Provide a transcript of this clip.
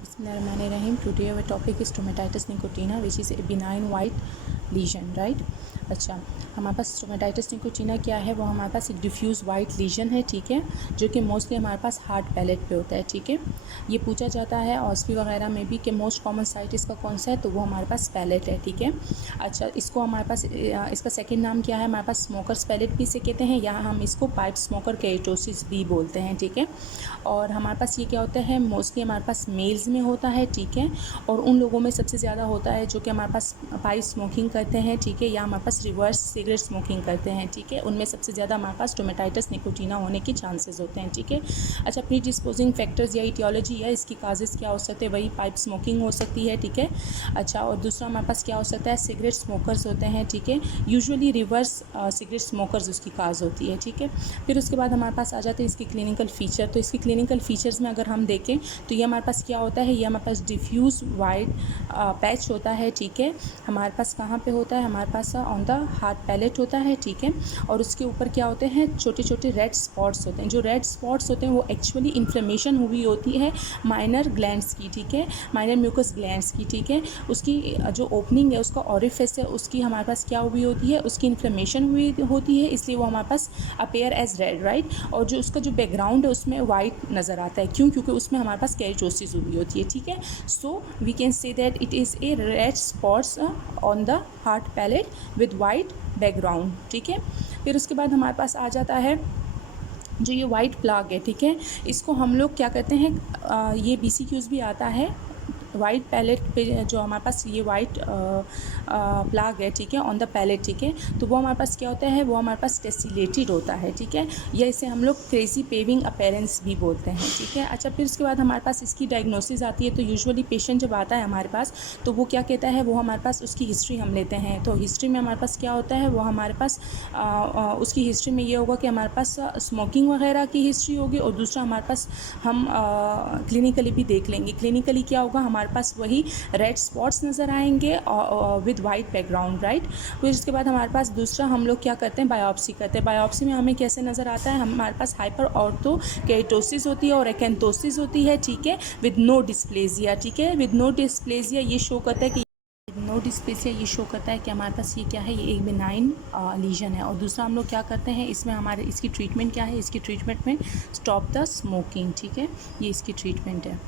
Bismillahirrahmanirrahim. Today our topic is stomatitis nicotina, which is a benign white lesion, right? अच्छा, हमारे पास stomatitis निकोटीना क्या है? वो हमारे पास एक डिफ्यूज़ वाइट लीजन है, ठीक है, जो कि मोस्टली हमारे पास हार्ड पैलेट पे होता है, ठीक है। ये पूछा जाता है ऑस्पी वगैरह में भी कि मोस्ट कॉमन साइट इसका कौन सा है, तो वो हमारे पास पैलेट है, ठीक है। अच्छा, इसको हमारे पास इसका सेकंड नाम क्या है? हमारे पास स्मोकर्स पैलेट भी इसे कहते हैं, या हम इसको पाइप स्मोकर केराटोसिस भी बोलते हैं, ठीक है। और हमारे पास ये क्या होता है? मोस्टली हमारे पास मेल्स में होता है, ठीक है, और उन लोगों में सबसे ज़्यादा होता है जो कि हमारे पास पाइप स्मोकिंग करते हैं, ठीक है, या हमारे पास रिवर्स सिगरेट स्मोकिंग करते हैं, ठीक है, उनमें सबसे ज़्यादा हमारे पास स्टोमेटाइटिस निकोटीना होने के चांसेस होते हैं, ठीक है। अच्छा, प्री डिस्पोजिंग फैक्टर्स या इटियोलॉजी है, इसकी काजेज़ क्या हो सकते हैं? वही पाइप स्मोकिंग हो सकती है, ठीक है। अच्छा, और दूसरा हमारे पास क्या हो सकता है? सिगरेट स्मोकर्स होते हैं, ठीक है, यूजुअली रिवर्स सिगरेट स्मोकर्स उसकी काज होती है, ठीक है। फिर उसके बाद हमारे पास आ जाते हैं इसकी क्लिनिकल फ़ीचर। तो इसकी क्लिनिकल फ़ीचर्स में अगर हम देखें तो ये हमारे पास क्या होता है? ये हमारे पास डिफ्यूज़ वाइट पैच होता है, ठीक है। हमारे पास कहाँ पे होता है? हमारे pass on the hard palette होता है, ठीक है, और उसके ऊपर क्या होते हैं? छोटे छोटे रेड स्पॉट्स होते हैं। जो रेड स्पॉट्स होते हैं वो एक्चुअली इन्फ्लेमेशन हुई होती है माइनर ग्लैंड्स की, ठीक है, माइनर म्यूकस ग्लैंड्स की, ठीक है। उसकी जो ओपनिंग है, उसका ऑरिफिस है, उसकी हमारे पास क्या हुई होती है? उसकी इन्फ्लेमेशन हुई होती है, इसलिए वो हमारे पास अपेयर एज रेड, राइट। और जो उसका जो बैकग्राउंड है उसमें वाइट नज़र आता है, क्यों? क्योंकि उसमें हमारे पास केराटोसिस हुई होती है, ठीक है। So we can say that it is a red spots on the hard palate with white background, ठीक है। फिर उसके बाद हमारे पास आ जाता है जो ये वाइट प्लाग है, ठीक है, इसको हम लोग क्या कहते हैं? ये BCQs भी आता है वाइट पैलेट पे, जो हमारे पास ये वाइट प्लाग है, ठीक है, ऑन द पैलेट, ठीक है, तो वो हमारे पास क्या होता है? वो हमारे पास टेसिलेटेड होता है, ठीक है, या इसे हम लोग क्रेजी पेविंग अपीयरेंस भी बोलते हैं, ठीक है। अच्छा, फिर उसके बाद हमारे पास इसकी डायग्नोसिस आती है। तो यूजुअली पेशेंट जब आता है हमारे पास तो वो क्या कहता है? वो हमारे पास उसकी हिस्ट्री हम लेते हैं। तो हिस्ट्री में हमारे पास क्या होता है? वो हमारे पास उसकी हिस्ट्री में ये होगा कि हमारे पास स्मोकिंग वगैरह की हिस्ट्री होगी, और दूसरा हमारे पास हम क्लिनिकली भी देख लेंगे। क्लिनिकली क्या होगा? हमारे पास वही रेड स्पॉट्स नज़र आएंगे विद वाइट बैकग्राउंड, राइट। फिर उसके बाद हमारे पास दूसरा हम लोग क्या करते हैं? बायोप्सी करते हैं। बायोप्सी में हमें कैसे नज़र आता है? हमारे पास हाइपर ऑर्थो केराटोसिस होती है और एक्यांथोसिस होती है, ठीक है, विद नो डिस्प्लेजिया, ठीक है, विद नो डिस्प्लेजिया। ये शो करता है कि नो डिस्प्लेसिया, ये शो करता है कि हमारे पास ये क्या है? ये एक बिनाइन लीजन है। और दूसरा हम लोग क्या करते हैं इसमें? हमारे इसकी ट्रीटमेंट क्या है? इसकी ट्रीटमेंट में स्टॉप द स्मोकिंग, ठीक है, ये इसकी ट्रीटमेंट है।